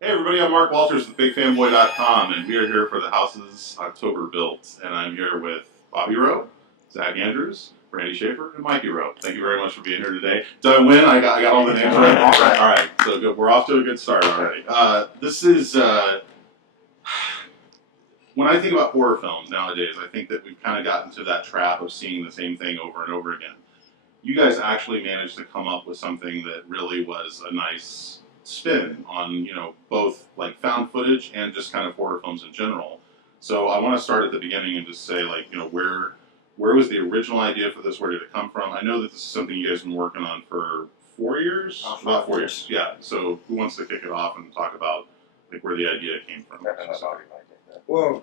Hey everybody, I'm Mark Walters with Bigfanboy.com, and we are here for the Houses October Built. And I'm here with Bobby Roe, Zack Andrews, Brandy Schaefer, and Mikey Roe. Thank you very much for being here today. Did I win? I got all the names right. All right. So good. We're off to a good start already. This is when I think about horror films nowadays, I think that we've kind of gotten to that trap of seeing the same thing over and over again. You guys actually managed to come up with something that really was a nice spin on, both like found footage and just kind of horror films in general. So I want to start at the beginning and just say, like, where was the original idea for this? Where did it come from? I know that this is something you guys have been working on for 4 years. About 4 years. Yeah. So who wants to kick it off and talk about like where the idea came from? Well,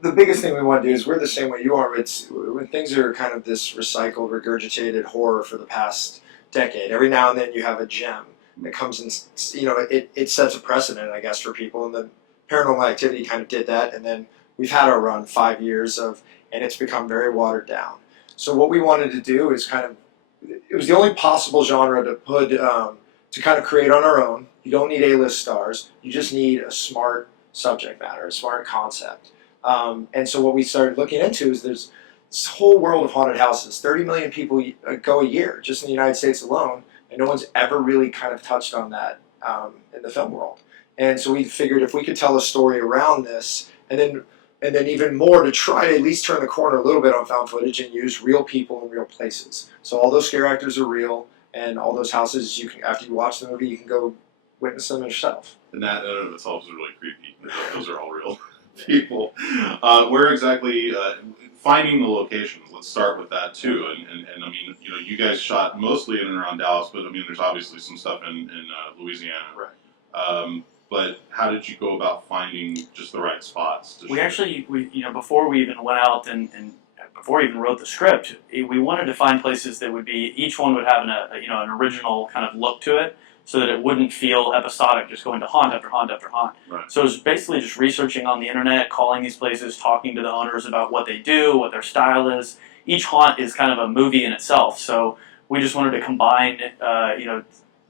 the biggest thing we want to do is we're the same way you are. It's when things are kind of this recycled, regurgitated horror for the past decade. Every now and then you have a gem that comes in. It sets a precedent, I guess, for people. And the Paranormal Activity kind of did that. And then we've had our run 5 years of, and it's become very watered down. So what we wanted to do is it was the only possible genre to put to kind of create on our own. You don't need A-list stars. You just need a smart subject matter, a smart concept. And so what we started looking into is there's this whole world of haunted houses. 30 million people go a year just in the United States alone, and no one's ever really kind of touched on that in the film world. And so we figured if we could tell a story around this, and then even more to try to at least turn the corner a little bit on found footage and use real people in real places. So all those scare actors are real, and all those houses you can, after you watch the movie, you can go witness them yourself. And that in and of itself is really creepy. Those are all real people. Where exactly finding the locations? Let's start with that too. And I mean, you guys shot mostly in and around Dallas, but I mean, there's obviously some stuff in Louisiana. Right. But how did you go about finding just the right spots? Before we even went out and before we even wrote the script, we wanted to find places that would be, each one would have an original kind of look to it, so that it wouldn't feel episodic, just going to haunt after haunt after haunt. Right. So it was basically just researching on the internet, calling these places, talking to the owners about what they do, what their style is. Each haunt is kind of a movie in itself, so we just wanted to combine,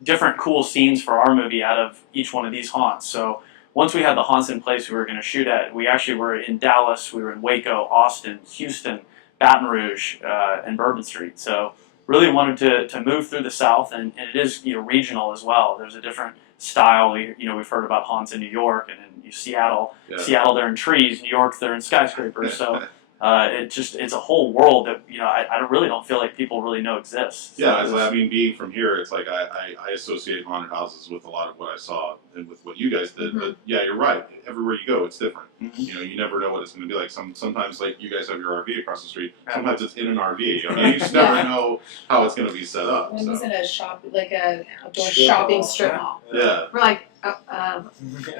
different cool scenes for our movie out of each one of these haunts. So once we had the haunts in place we were going to shoot at, we actually were in Dallas, we were in Waco, Austin, Houston, Baton Rouge, and Bourbon Street. So really wanted to move through the South, and it is regional as well. There's a different style. We've heard about haunts in New York and in Seattle. Yeah. Seattle, they're in trees. New York, they're in skyscrapers. So it's a whole world that I really don't feel like people really know exists. Yeah, I mean, being from here, it's like I associate haunted houses with a lot of what I saw and with what you guys did. Mm-hmm. But yeah, you're right. Everywhere you go, it's different. Mm-hmm. You never know what it's going to be like. Sometimes, like you guys have your RV across the street. Sometimes it's in an RV. I mean, you just never know how it's going to be set up. It was in a shop, like a outdoor shopping strip mall. Yeah. We're like,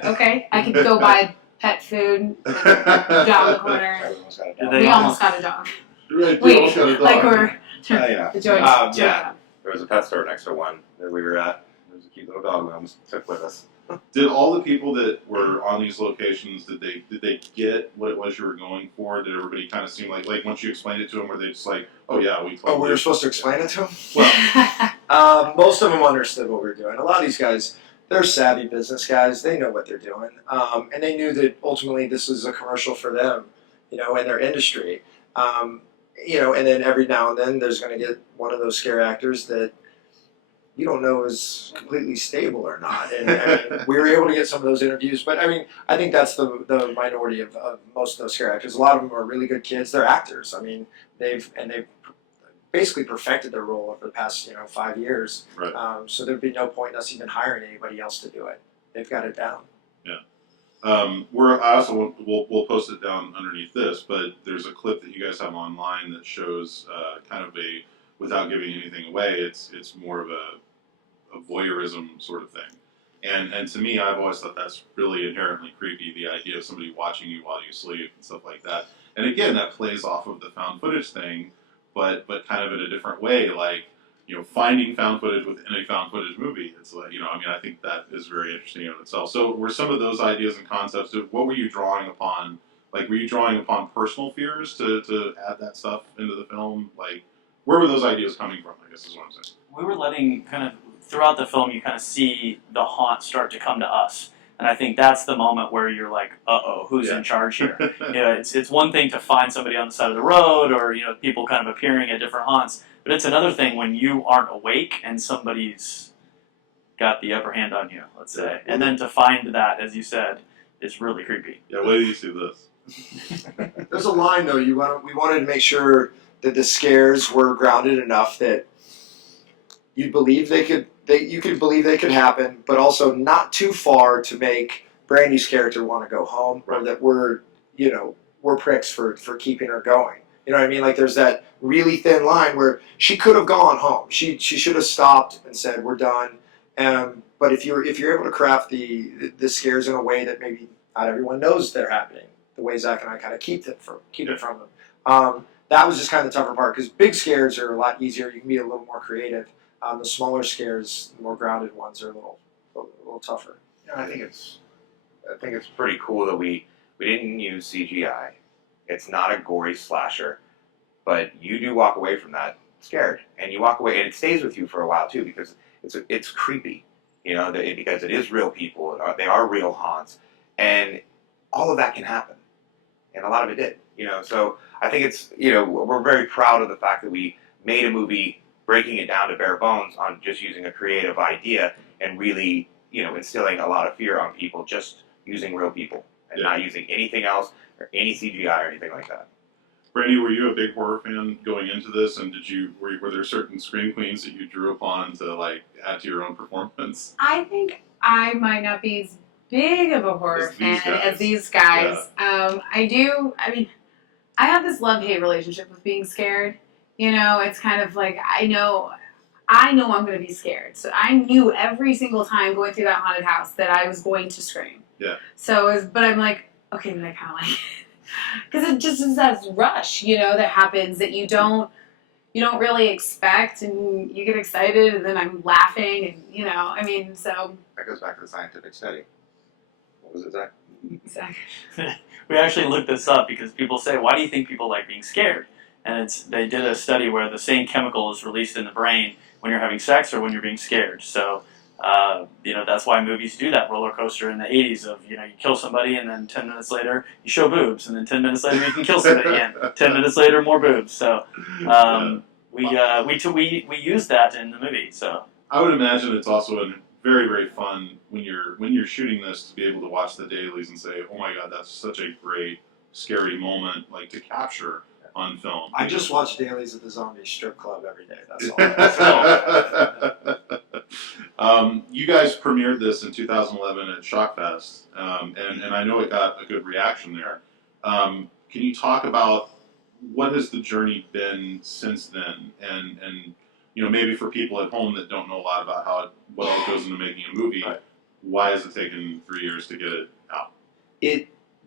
okay, I could go buy pet food down the corner. We almost got a dog. Right, almost got a dog. Like we're enjoying. Yeah, there was a pet store next to one that we were at. There was a cute little dog we almost took with us. Did all the people that were on these locations, did they get what it was you were going for? Did everybody kind of seem like once you explained it to them, were they just like, oh yeah, we were supposed to explain it to them? Well, most of them understood what we were doing. A lot of these guys, they're savvy business guys. They know what they're doing. And they knew that ultimately this was a commercial for them, in their industry. And then every now and then there's going to get one of those scare actors that you don't know is completely stable or not. And I mean, we were able to get some of those interviews. But I mean, I think that's the minority of most of those scare actors. A lot of them are really good kids. They're actors. I mean, they've basically perfected their role over the past 5 years. Right. So there'd be no point in us even hiring anybody else to do it. They've got it down. Yeah. We'll post it down underneath this, but there's a clip that you guys have online that shows kind of without giving anything away, it's more of a voyeurism sort of thing. And to me, I've always thought that's really inherently creepy, the idea of somebody watching you while you sleep and stuff like that. And again, that plays off of the found footage thing, but kind of in a different way, like, finding found footage within a found footage movie. It's like, I think that is very interesting in itself. So were some of those ideas and concepts, what were you drawing upon? Like, were you drawing upon personal fears to add that stuff into the film? Like, where were those ideas coming from, I guess is what I'm saying. We were letting throughout the film, you kind of see the haunt start to come to us. And I think that's the moment where you're like, uh-oh, who's in charge here? It's one thing to find somebody on the side of the road or, people kind of appearing at different haunts. But it's another thing when you aren't awake and somebody's got the upper hand on you, let's say. And then to find that, as you said, is really creepy. Yeah, wait till you see this. There's a line though. We wanted to make sure that the scares were grounded enough that you believe you could believe they could happen, but also not too far to make Brandy's character want to go home, or that we're pricks for keeping her going. You know what I mean? Like there's that really thin line where she could have gone home. She should have stopped and said, "We're done." But if you're able to craft the scares in a way that maybe not everyone knows they're happening, the way Zach and I kind of keep it from them. That was just kind of the tougher part because big scares are a lot easier. You can be a little more creative. The smaller scares, the more grounded ones, are a little tougher. Yeah, I think it's pretty cool that we didn't use CGI. It's not a gory slasher, but you do walk away from that scared, and you walk away, and it stays with you for a while too because it's creepy, because it is real people. They are real haunts, and all of that can happen, and a lot of it did. So I think it's we're very proud of the fact that we made a movie breaking it down to bare bones on just using a creative idea and really instilling a lot of fear on people just using real people and not using anything else or any CGI or anything like that. Brandy, were you a big horror fan going into this, and were there certain scream queens that you drew upon to add to your own performance? I think I might not be as big of a horror fan as these guys. Yeah. I have this love-hate relationship with being scared. It's kind of like I know I'm going to be scared. So I knew every single time going through that haunted house that I was going to scream. Yeah. But I'm like, okay, but I kind of like it. Because it just is that rush, that happens that you don't really expect, and you get excited, and then I'm laughing, and so. That goes back to the scientific study. What was it, Zach? Exactly. We actually looked this up because people say, why do you think people like being scared? And they did a study where the same chemical is released in the brain when you're having sex or when you're being scared. So, that's why movies do that roller coaster in the 80s of, you kill somebody and then 10 minutes later you show boobs and then 10 minutes later you can kill somebody again. 10 minutes later, more boobs. So, we use that in the movie. So I would imagine it's also very, very fun when you're shooting this to be able to watch the dailies and say, oh my God, that's such a great, scary moment, to capture on film. I just watch dailies at the zombie strip club every day. That's all. You guys premiered this in 2011 at Shockfest, and I know it got a good reaction there. Can you talk about what has the journey been since then, and maybe for people at home that don't know a lot about what all goes into making a movie, why has it taken 3 years to get it out?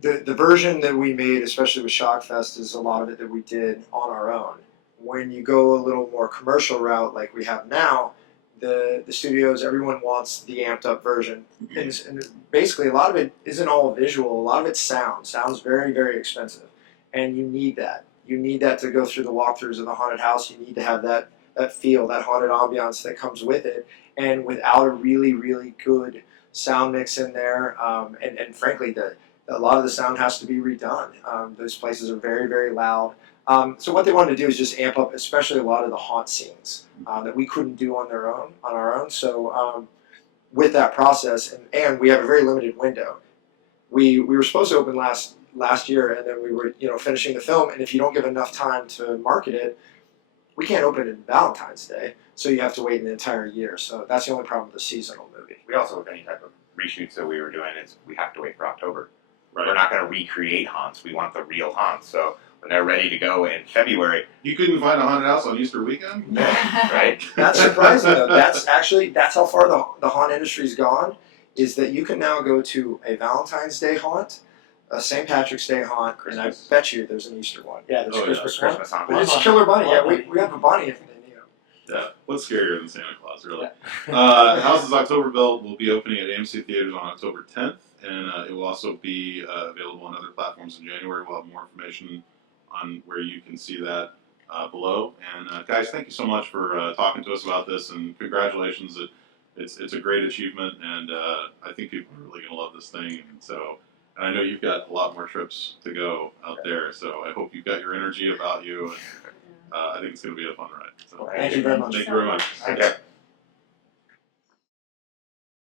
The version that we made, especially with Shockfest, is a lot of it that we did on our own. When you go a little more commercial route like we have now, the studios, everyone wants the amped up version. And basically a lot of it isn't all visual, a lot of it's sound. Sound's very, very expensive. And you need that. You need that to go through the walkthroughs of the haunted house. You need to have that feel, that haunted ambiance that comes with it. And without a really, really good sound mix in there, and frankly, a lot of the sound has to be redone. Those places are very, very loud. So what they wanted to do is just amp up, especially a lot of the haunt scenes that we couldn't do on our own. So with that process, and we have a very limited window. We were supposed to open last year, and then we were finishing the film. And if you don't give enough time to market it, we can't open it in Valentine's Day. So you have to wait an entire year. So that's the only problem with the seasonal movie. We also, with any type of reshoots that we were doing, is we have to wait for October. Right. We're not going to recreate haunts. We want the real haunts. So when they're ready to go in February. You couldn't find a haunted house on Easter weekend? Yeah, right? That's surprising, though. That's how far the haunt industry's gone, is that you can now go to a Valentine's Day haunt, a St. Patrick's Day haunt, Christmas. and I bet you there's an Easter one. Yeah, there's Christmas one. Christmas haunt. But it's Killer Bunny. Yeah, we have a bunny if they need him. Yeah, what's scarier than Santa Claus, really? Houses Octoberville will be opening at AMC Theaters on October 10th. And it will also be available on other platforms in January. We'll have more information on where you can see that below. And guys, thank you so much for talking to us about this, and congratulations. it's a great achievement, and I think people are really going to love this thing. And I know you've got a lot more trips to go out there, so I hope you've got your energy about you, and I think it's going to be a fun ride. So Thank you very much. Thank you very much. Okay.